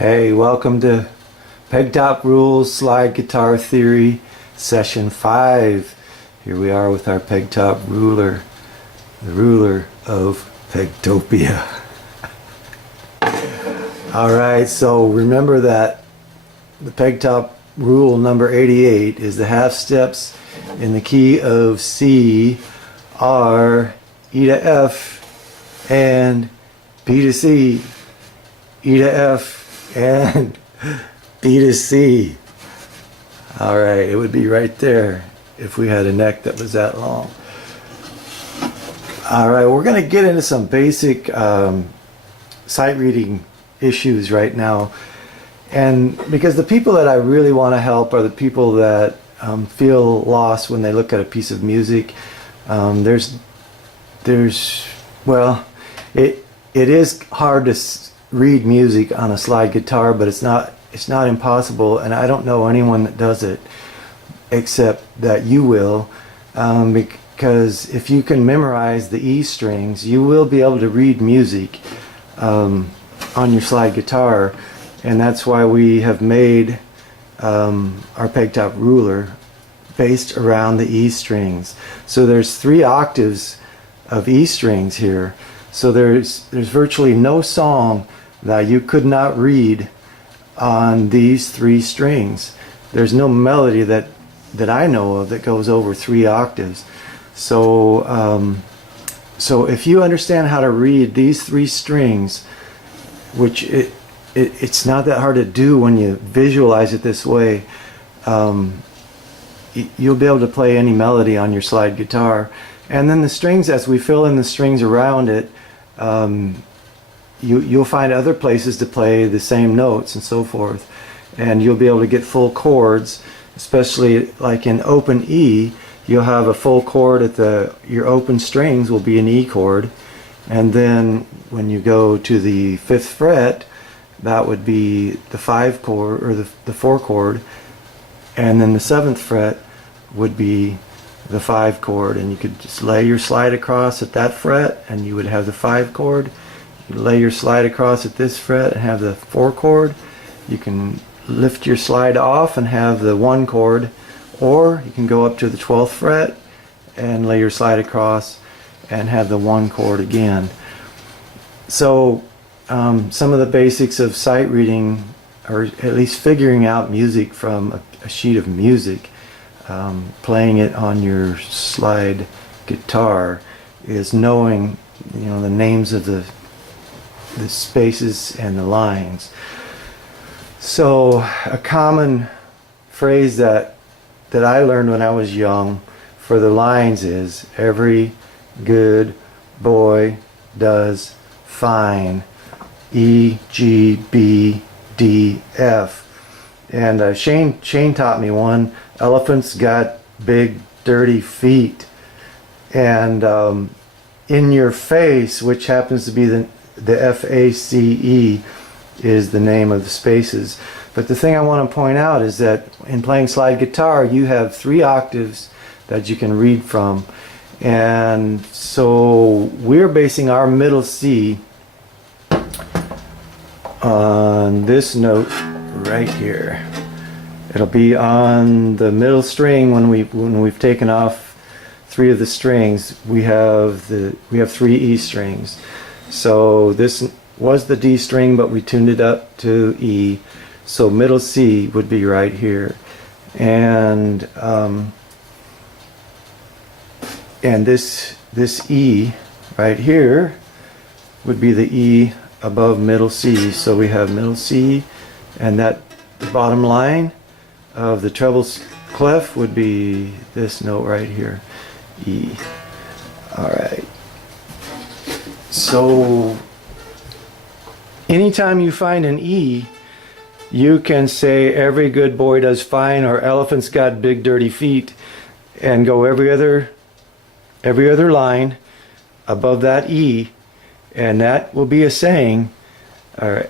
Hey, welcome to Pegtop Rules Slide Guitar Theory Session 5. Here we are with our Pegtop ruler, the ruler of Pegtopia. Alright, so remember that the Pegtop rule number 88 is the half steps in the key of C are E to F and B to C, E to F and B to C. Alright, it would be right there if we had a neck that was that long. Alright, we're going to get into some basic sight reading issues right now. And because the people that I really want to help are the people that feel lost when they look at a piece of music. Well, it is hard to read music on a slide guitar, but it's not impossible, and I don't know anyone that does it except that you will, because if you can memorize the E strings, you will be able to read music on your slide guitar. And that's why we have made our Pegtop ruler based around the E strings. So there's 3 octaves of E strings here. So there's virtually no song that you could not read on these 3 strings. There's no melody that I know of that goes over 3 octaves. So so if you understand how to read these 3 strings, which it's not that hard to do when you visualize it this way, you'll be able to play any melody on your slide guitar. And then the strings, as we fill in the strings around it, you'll find other places to play the same notes and so forth, and you'll be able to get full chords, especially like in open E. You'll have a full chord at your open strings will be an E chord, and then when you go to the 5th fret, that would be the 5 chord, or the 4 chord, and then the 7th fret would be the 5 chord, and you could just lay your slide across at that fret and you would have the 5 chord. You lay your slide across at this fret and have the 4 chord. You can lift your slide off and have the 1 chord, or you can go up to the 12th fret and lay your slide across and have the 1 chord again. So some of the basics of sight reading, or at least figuring out music from a sheet of music, playing it on your slide guitar, is knowing, the names of the spaces and the lines. So a common phrase that I learned when I was young for the lines is, every good boy does fine, E, G, B, D, F. And Shane taught me one, elephants got big dirty feet. And in your face, which happens to be the F-A-C-E, is the name of the spaces. But the thing I want to point out is that in playing slide guitar, you have 3 octaves that you can read from. And so we're basing our middle C on this note right here. It'll be on the middle string when we've taken off 3 of the strings. We have 3 E strings. So this was the D string, but we tuned it up to E. So middle C would be right here, and this E right here would be the E above middle C. So we have middle C, and that the bottom line of the treble clef would be this note right here, E. Alright, so anytime you find an E, you can say every good boy does fine, or elephants got big dirty feet, and go every other line above that E, and that will be a saying, or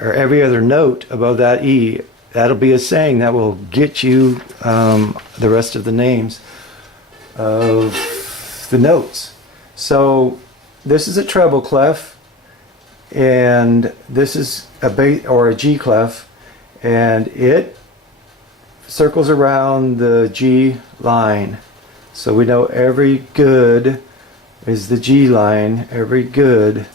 every other note above that E, that'll be a saying that will get you the rest of the names of the notes. So this is a treble clef, and this is a bass or a G clef, and it circles around the G line. So we know every good is the G line, every good.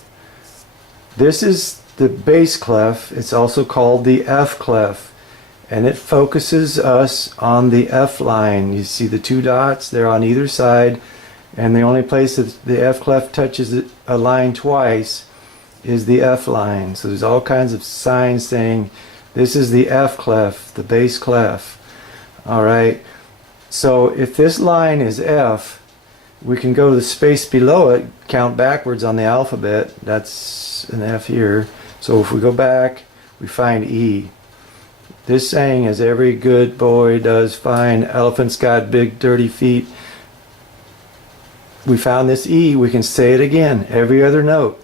This is the bass clef. It's also called the F clef, and it focuses us on the F line. You see the two dots, they're on either side, and the only place that the F clef touches a line twice is the F line. So there's all kinds of signs saying this is the F clef, the bass clef. Alright, so if this line is F, we can go to the space below it, count backwards on the alphabet. That's an F here. So if we go back, we find E. This saying is every good boy does fine, elephant's got big dirty feet. We found this E, we can say it again, every other note.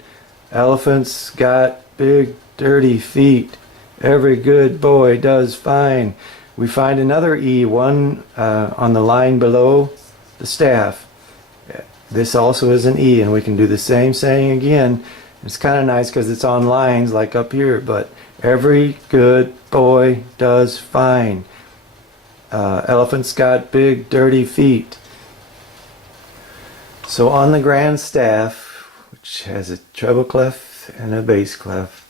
Elephant's got big dirty feet, every good boy does fine. We find another E, one on the line below the staff. This also is an E, and we can do the same saying again. It's kind of nice because it's on lines like up here, but every good boy does fine. Elephant's got big dirty feet. So on the grand staff, which has a treble clef and a bass clef,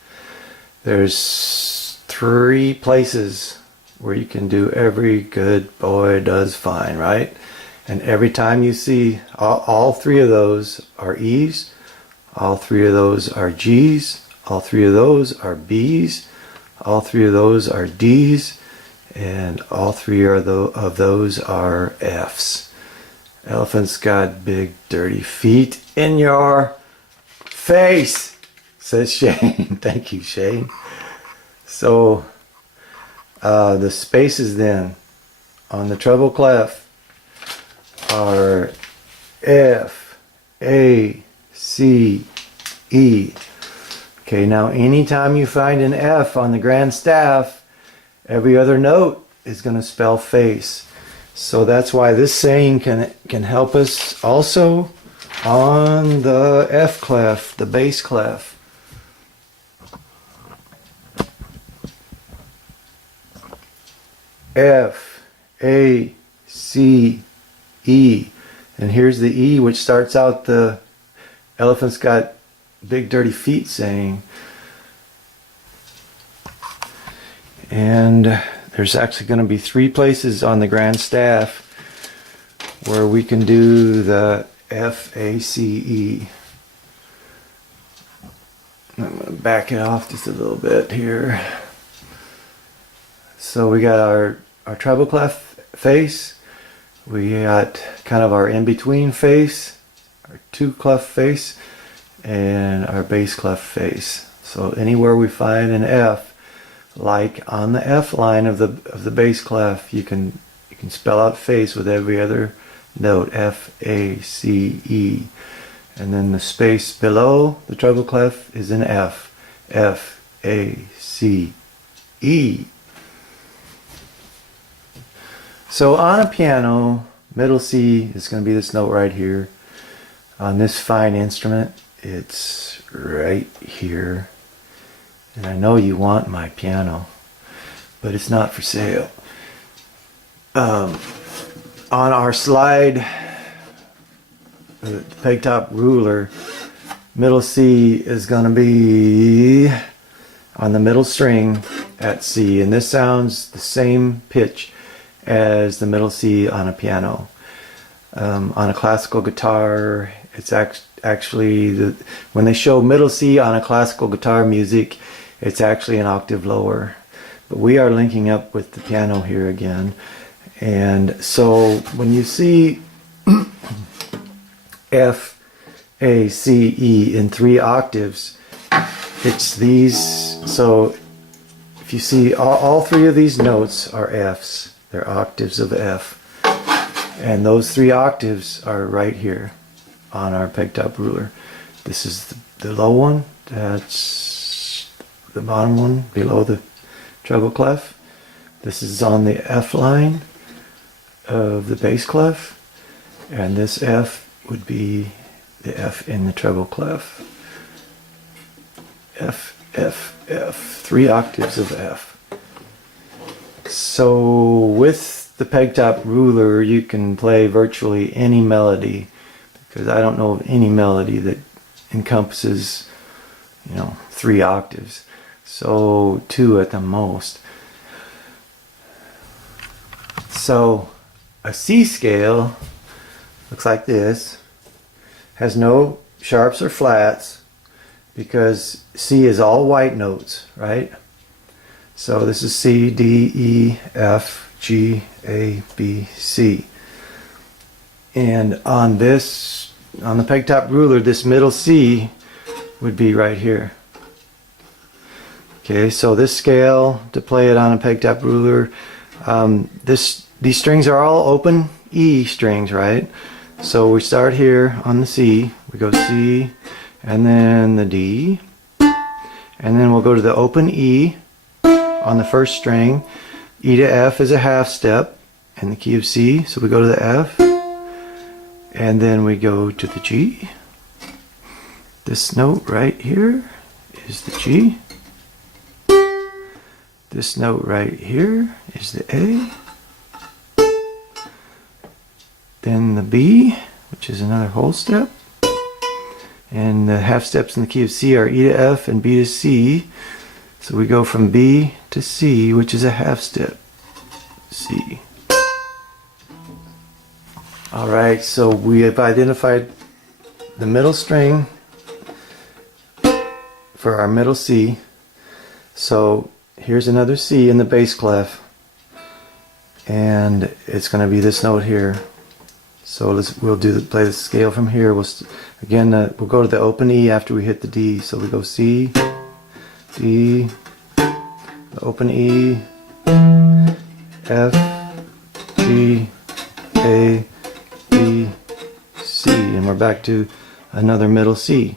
there's 3 places where you can do every good boy does fine, right? And every time you see all 3 of those are E's, all 3 of those are G's, all 3 of those are B's, all 3 of those are D's, and all 3 of those are F's. Elephant's got big dirty feet in your face, says Shane. Thank you, Shane. So the spaces then on the treble clef are F, A, C, E. Okay, now anytime you find an F on the grand staff, every other note is going to spell face. So that's why this saying can help us also on the F clef, the bass clef. F, A, C, E. And here's the E, which starts out the elephant's got big dirty feet saying. And there's actually going to be 3 places on the grand staff where we can do the F, A, C, E. I'm going to back it off just a little bit here. So we got our treble clef face, we got kind of our in-between face, our 2 clef face, and our bass clef face. So anywhere we find an F, like on the F line of the bass clef, you can spell out face with every other note, F, A, C, E. And then the space below the treble clef is an F, F, A, C, E. So on a piano, middle C is going to be this note right here. On this fine instrument, it's right here. And I know you want my piano, but it's not for sale. On our slide, the Pegtop ruler, middle C is going to be on the middle string at C. And this sounds the same pitch as the middle C on a piano. On a classical guitar, it's actually, when they show middle C on a classical guitar music, it's actually an octave lower. But we are linking up with the piano here again. And so when you see F, A, C, E in 3 octaves, it's these. So if you see all 3 of these notes are Fs. They're octaves of F. And those 3 octaves are right here on our Pegtop ruler. This is the low one. That's the bottom one below the treble clef. This is on the F line of the bass clef. And this F would be the F in the treble clef. F, F, F, 3 octaves of F. So with the Pegtop ruler you can play virtually any melody, because I don't know of any melody that encompasses, 3 octaves. So 2 at the most. So a C scale looks like this, has no sharps or flats, because C is all white notes, right? So this is C, D, E, F, G, A, B, C. And on the Pegtop ruler, this middle C would be right here. Okay, so this scale, to play it on a Pegtop ruler, these strings are all open E strings, right? So we start here on the C, we go C, and then the D, and then we'll go to the open E on the first string. E to F is a half step in the key of C, so we go to the F, and then we go to the G. This note right here is the G. This note right here is the A. Then the B, which is another whole step. And the half steps in the key of C are E to F and B to C. So we go from B to C, which is a half step. C. Alright, so we have identified the middle string for our middle C. So here's another C in the bass clef, and it's going to be this note here. So we'll play the scale from here. We'll go to the open E after we hit the D. So we go C, D, the open E, F, G, A, B, C, and we're back to another middle C.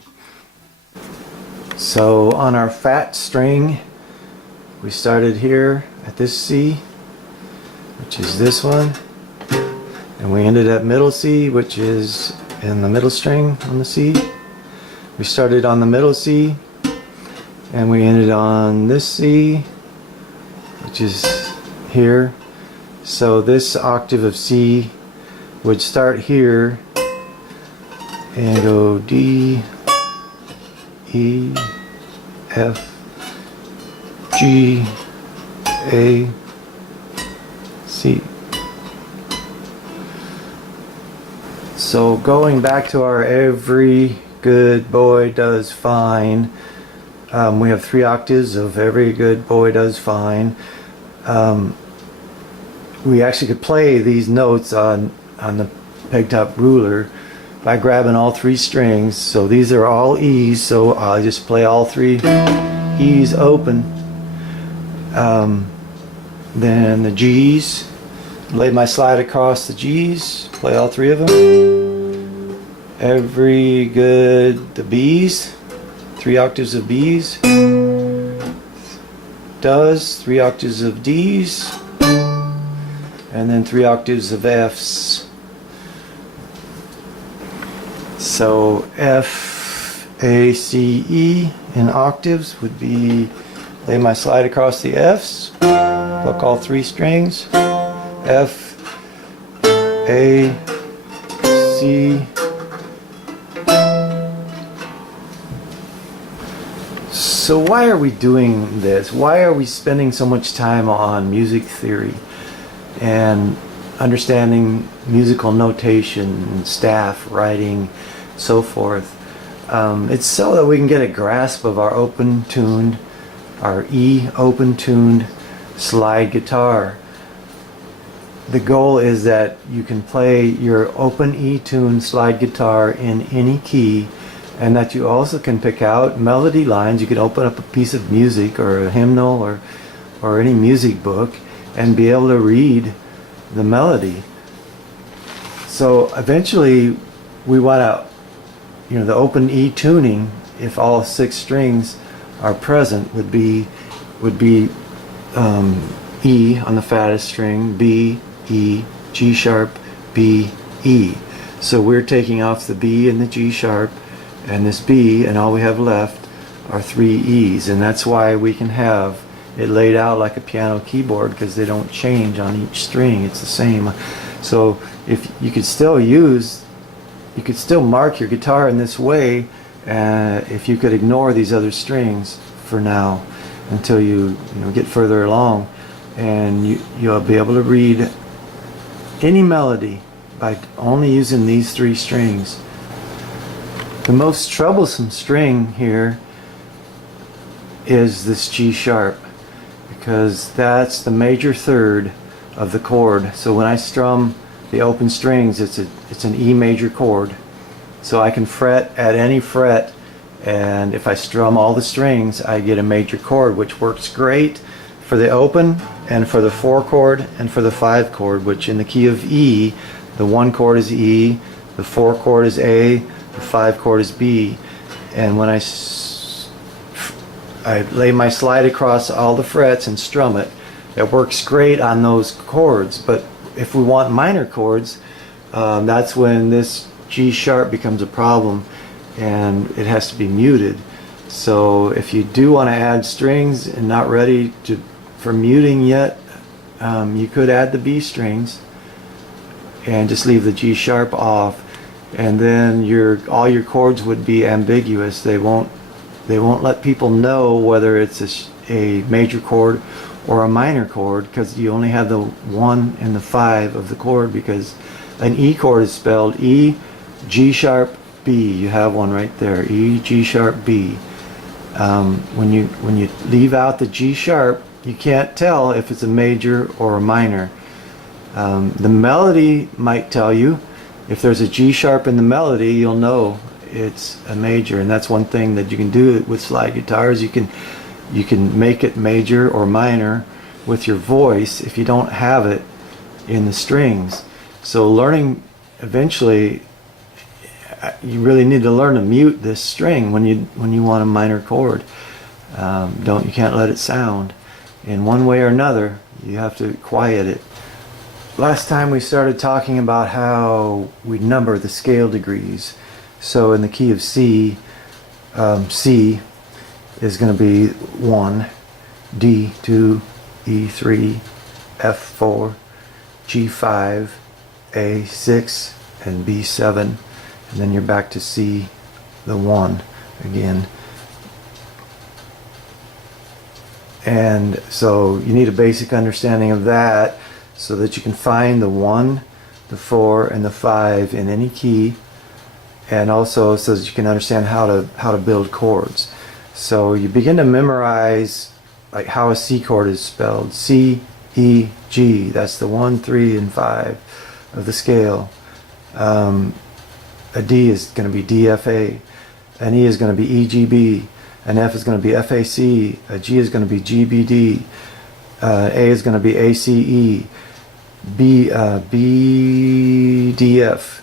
So on our fat string, we started here at this C, which is this one, and we ended at middle C, which is in the middle string on the C. We started on the middle C, and we ended on this C, which is here. So this octave of C would start here and go D, E, F, G, A, C. So going back to our every good boy does fine, we have 3 octaves of every good boy does fine. We actually could play these notes on the Pegtop ruler by grabbing all 3 strings. So these are all E's, so I'll just play all 3 E's open. Then the G's, lay my slide across the G's, play all 3 of them. The B's, 3 octaves of B's, does, 3 octaves of D's, and then 3 octaves of F's. So F, A, C, E in octaves would be, lay my slide across the F's, pluck all 3 strings, F, A, C. So why are we doing this? Why are we spending so much time on music theory and understanding musical notation, staff, writing, so forth? It's so that we can get a grasp of our open-tuned, our E open-tuned slide guitar. The goal is that you can play your open E-tuned slide guitar in any key, and that you also can pick out melody lines. You can open up a piece of music or a hymnal or any music book and be able to read the melody. So eventually we want to, the open E tuning, if all 6 strings are present, would be E on the fattest string, B, E, G sharp, B, E. So we're taking off the B and the G sharp and this B, and all we have left are 3 E's, and that's why we can have it laid out like a piano keyboard, because they don't change on each string. It's the same. So if you could still mark your guitar in this way, if you could ignore these other strings for now until you get further along, and you'll be able to read any melody by only using these 3 strings. The most troublesome string here is this G sharp, because that's the major third of the chord. So when I strum the open strings, it's an E major chord. So I can fret at any fret, and if I strum all the strings, I get a major chord, which works great for the open and for the 4 chord and for the 5 chord, which in the key of E, the 1 chord is E, the 4 chord is A, the 5 chord is B. And when I lay my slide across all the frets and strum it, it works great on those chords. But if we want minor chords, that's when this G sharp becomes a problem, and it has to be muted. So if you do want to add strings and not ready for muting yet, you could add the B strings and just leave the G sharp off, and then all your chords would be ambiguous. They won't let people know whether it's a major chord or a minor chord, because you only have the 1 and the 5 of the chord, because an E chord is spelled E, G sharp, B. You have one right there, E, G sharp, B. When you leave out the G sharp, you can't tell if it's a major or a minor. The melody might tell you. If there's a G sharp in the melody, you'll know it's a major, and that's one thing that you can do with slide guitars. You can make it major or minor with your voice if you don't have it in the strings. So learning, eventually, you really need to learn to mute this string when you want a minor chord. You can't let it sound. In one way or another, you have to quiet it. Last time we started talking about how we number the scale degrees. So in the key of C, C is going to be 1, D 2, E 3, F 4, G 5, A 6, and B 7, and then you're back to C, the 1 again. And so you need a basic understanding of that, so that you can find the 1, the 4, and the 5 in any key, and also so that you can understand how to build chords. So you begin to memorize like how a C chord is spelled: C, E, G. That's the 1, 3, and 5 of the scale. A D is going to be D, F, A. An E is going to be E, G, B. An F is going to be F, A, C. A G is going to be G, B, D. A is going to be A, C, E. B, D, F.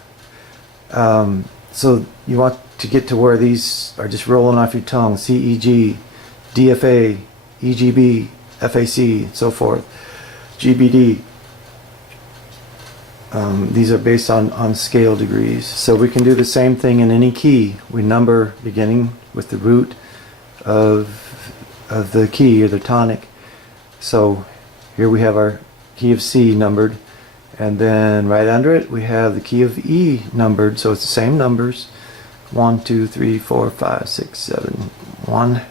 So you want to get to where these are just rolling off your tongue: C, E, G, D, F, A, E, G, B, F, A, C, and so forth. G, B, D. These are based on scale degrees. So we can do the same thing in any key. We number beginning with the root of the key, or the tonic. So here we have our key of C numbered, and then right under it we have the key of E numbered, so it's the same numbers: 1, 2, 3, 4, 5, 6, 7, 1.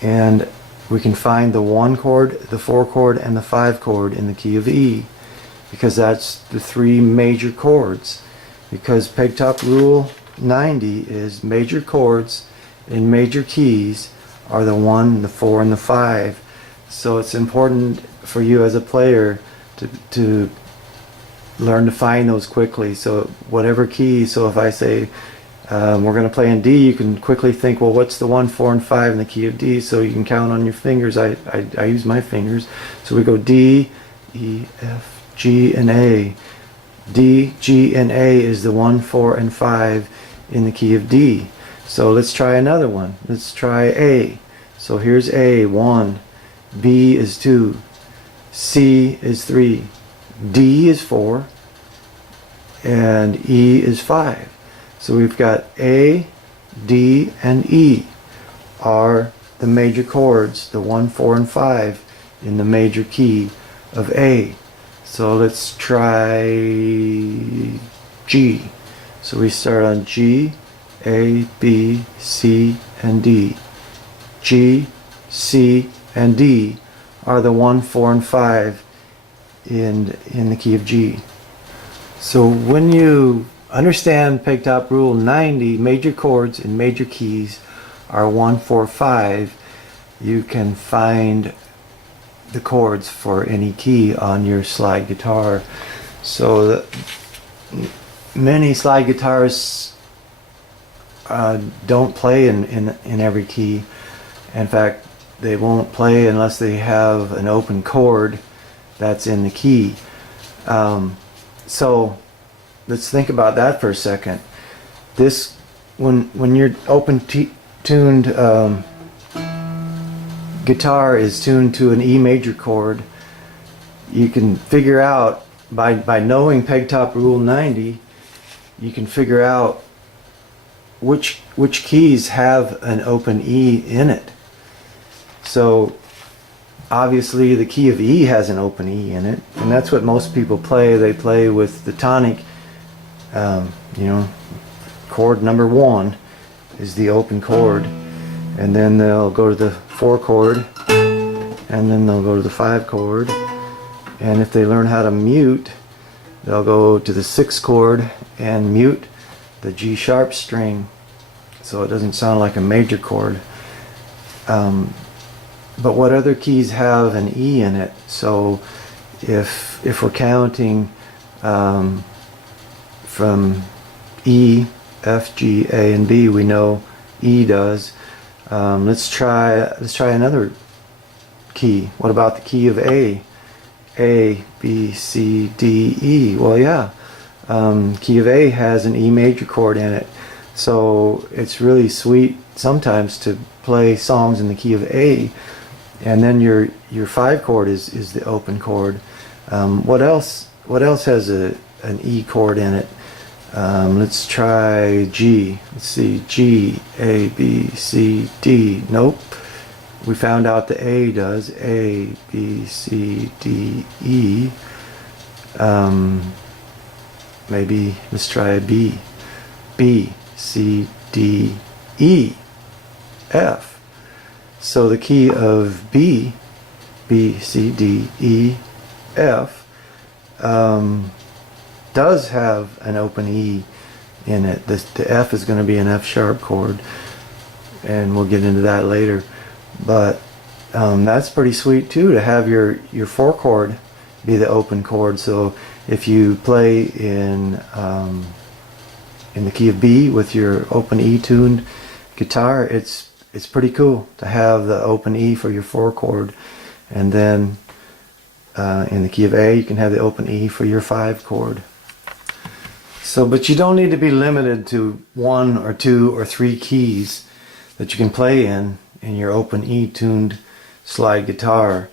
And we can find the 1 chord, the 4 chord, and the 5 chord in the key of E, because that's the 3 major chords. Because Pegtop rule 90 is major chords in major keys are the 1, the 4, and the 5. So it's important for you as a player to learn to find those quickly. So whatever key, so if I say we're going to play in D, you can quickly think, well, what's the 1, 4, and 5 in the key of D? So you can count on your fingers. I use my fingers. So we go D, E, F, G, and A. D, G, and A is the 1, 4, and 5 in the key of D. So let's try another one. Let's try A. So here's A, 1. B is 2. C is 3. D is 4. And E is 5. So we've got A, D, and E. are the major chords, the 1, 4, and 5 in the major key of A. So let's try G. So we start on G, A, B, C, and D. G, C, and D are the 1, 4, and 5 in the key of G. So when you understand Pegtop Rule 90, major chords in major keys are 1, 4, 5, you can find the chords for any key on your slide guitar. So many slide guitarists don't play in every key. In fact, they won't play unless they have an open chord that's in the key. So let's think about that for a second. This, when your open tuned guitar is tuned to an E major chord, you can figure out by knowing Pegtop Rule 90, you can figure out which keys have an open E in it. So obviously the key of E has an open E in it, and that's what most people play. They play with the tonic, you know, chord number 1 is the open chord, and then they'll go to the 4 chord, and then they'll go to the 5 chord, and if they learn how to mute, they'll go to the 6 chord and mute the G sharp string so it doesn't sound like a major chord. But what other keys have an E in it? So if we're counting from E, F, G, A, and B, we know E does. Let's try another key. What about the key of A? A, B, C, D, E. Well, yeah, key of A has an E major chord in it. So it's really sweet sometimes to play songs in the key of A, and then your 5 chord is the open chord. What else has an E chord in it? Let's try G. Let's see, G, A, B, C, D. Nope. We found out the A does. A, B, C, D, E. Maybe let's try B. B, C, D, E, F. So the key of B, B, C, D, E, F, does have an open E in it. The F is going to be an F sharp chord, and we'll get into that later. But that's pretty sweet too, to have your 4 chord be the open chord. So if you play in the key of B with your open E tuned guitar, it's pretty cool to have the open E for your 4 chord, and then in the key of A you can have the open E for your 5 chord. So, but you don't need to be limited to 1 or 2 or 3 keys that you can play in your open E tuned slide guitar.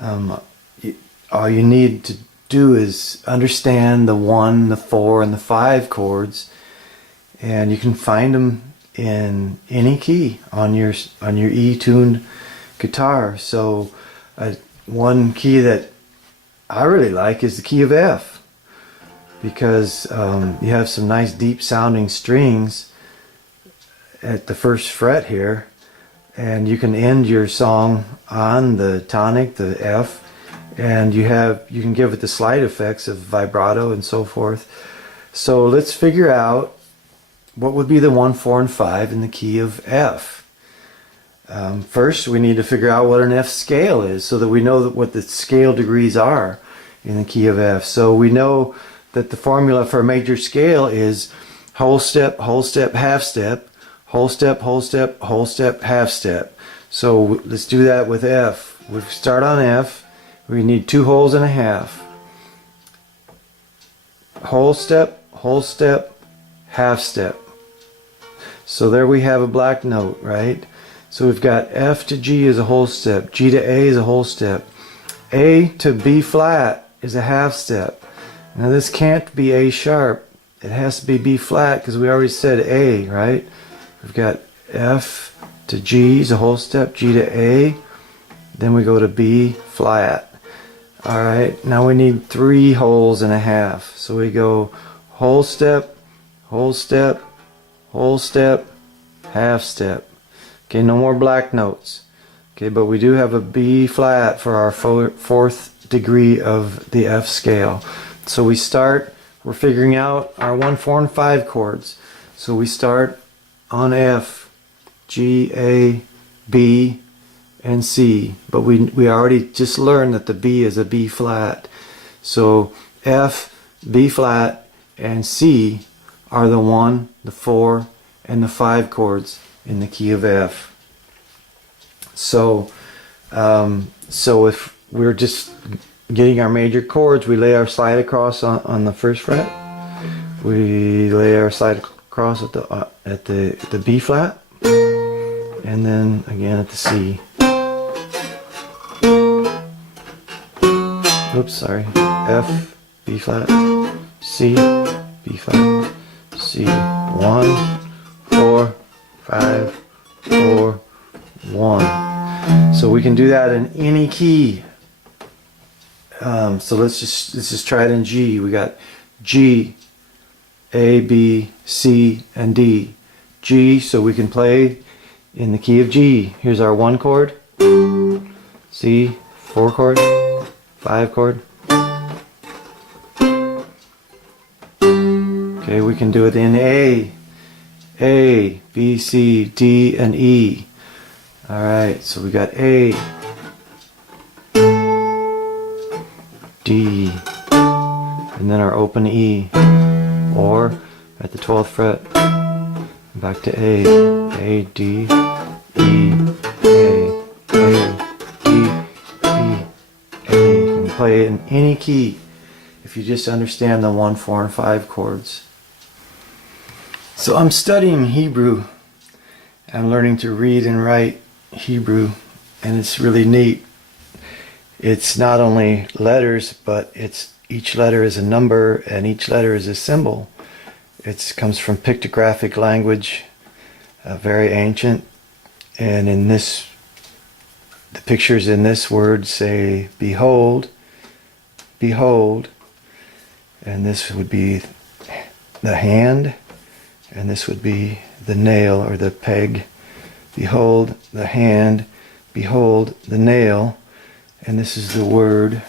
All you need to do is understand the 1, the 4, and the 5 chords, and you can find them in any key on your E tuned guitar. So one key that I really like is the key of F, because you have some nice deep sounding strings at the 1st fret here, and you can end your song on the tonic, the F, and you can give it the slight effects of vibrato and so forth. So let's figure out what would be the 1, 4, and 5 in the key of F. First, we need to figure out what an F scale is, so that we know what the scale degrees are in the key of F. So we know that the formula for a major scale is whole step, half step, whole step, whole step, whole step, half step. So let's do that with F. We start on F. We need 2 wholes and a half. Whole step, half step. So there we have a black note, right? So we've got F to G is a whole step, G to A is a whole step, A to B flat is a half step. Now this can't be A sharp, it has to be B flat, because we already said A, right? We've got F, to G is a whole step, G to A, then we go to B flat. Alright, now we need 3 wholes and a half. So we go whole step, whole step, whole step, half step. Okay, no more black notes. Okay, but we do have a B flat for our 4th degree of the F scale. So we start, we're figuring out our 1, 4, and 5 chords. So we start on F, G, A, B, and C. But we already just learned that the B is a B flat. So F, B flat, and C are the 1, the 4, and the 5 chords in the key of F. So, if we're just getting our major chords, we lay our slide across on the 1st fret. We lay our slide across at the B flat, and then again at the C. Oops, sorry. F, B flat, C, B flat, C. 1, 4, 5, 4, 1. So we can do that in any key. So let's just try it in G. We got G, A, B, C, and D. G, so we can play in the key of G. Here's our 1 chord. C, 4 chord, 5 chord. Okay, we can do it in A, B, C, D, and E. Alright, so we got A, D, and then our open E, or at the 12th fret, back to A, D, E, A, D, E, A. You can play it in any key if you just understand the 1, 4, and 5 chords. So I'm studying Hebrew. I'm learning to read and write Hebrew, and it's really neat. It's not only letters, but each letter is a number and each letter is a symbol. It comes from pictographic language, very ancient, and the pictures in this word say behold, behold, and this would be the hand, and this would be the nail or the peg. Behold the hand, behold the nail, and this is the word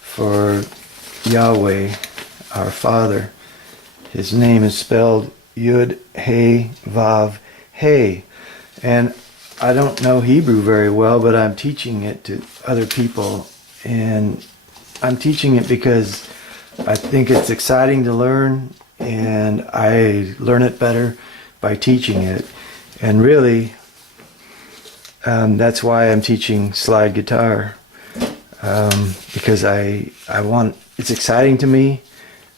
for Yahweh, our Father. His name is spelled Yud, He, Vav, He. And I don't know Hebrew very well, but I'm teaching it to other people. And I'm teaching it because I think it's exciting to learn, and I learn it better by teaching it. And really, that's why I'm teaching slide guitar, because it's exciting to me.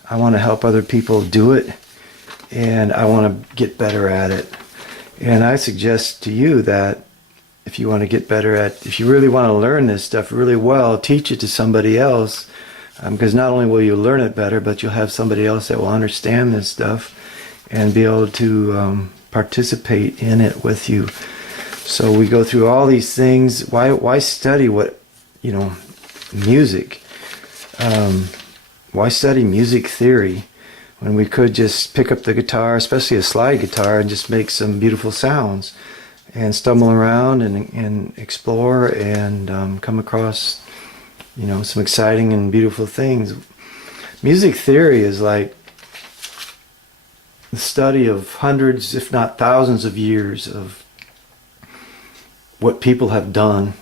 I want to help other people do it, and I want to get better at it. And I suggest to you that if you want to get better if you really want to learn this stuff really well, teach it to somebody else, because not only will you learn it better, but you'll have somebody else that will understand this stuff and be able to participate in it with you. So we go through all these things. Why study music? Why study music theory when we could just pick up the guitar, especially a slide guitar, and just make some beautiful sounds and stumble around and explore and come across, some exciting and beautiful things. Music theory is like the study of hundreds, if not thousands of years of what people have done,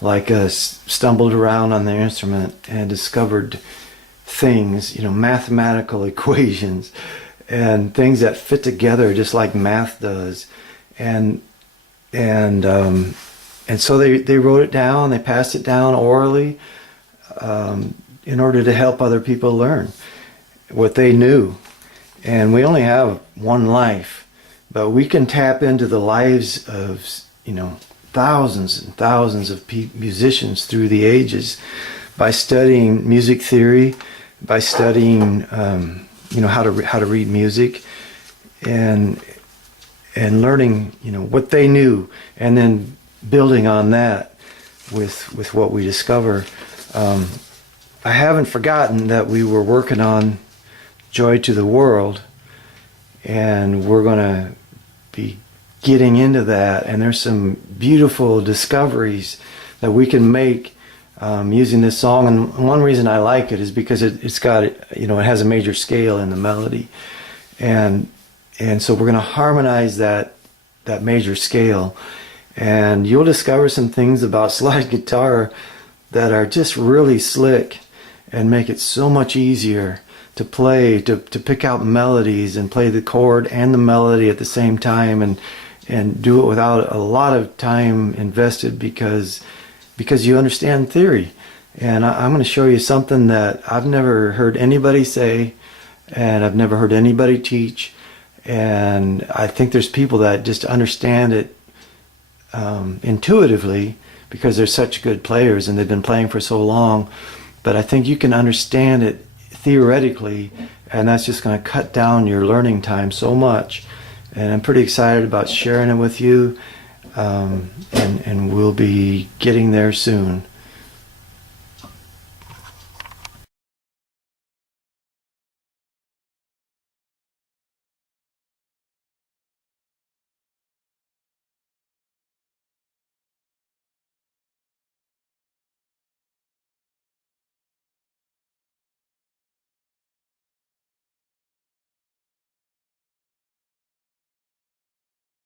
like us, stumbled around on their instrument and discovered things, mathematical equations and things that fit together just like math does, and so they wrote it down, they passed it down orally, in order to help other people learn what they knew. And we only have one life, but we can tap into the lives of thousands and thousands of musicians through the ages by studying music theory, by studying how to read music, and and learning, you know, what they knew, and then building on that with what we discover. I haven't forgotten that we were working on Joy to the World, and we're going to be getting into that, and there's some beautiful discoveries that we can make using this song. And one reason I like it is because it's got, you know, it has a major scale in the melody, and so we're going to harmonize that major scale, and you'll discover some things about slide guitar that are just really slick and make it so much easier to play, to pick out melodies and play the chord and the melody at the same time, and do it without a lot of time invested, because you understand theory. And I'm going to show you something that I've never heard anybody say, and I've never heard anybody teach, and I think there's people that just understand it intuitively because they're such good players and they've been playing for so long. But I think you can understand it theoretically, and that's just going to cut down your learning time so much. And I'm pretty excited about sharing it with you, and we'll be getting there soon.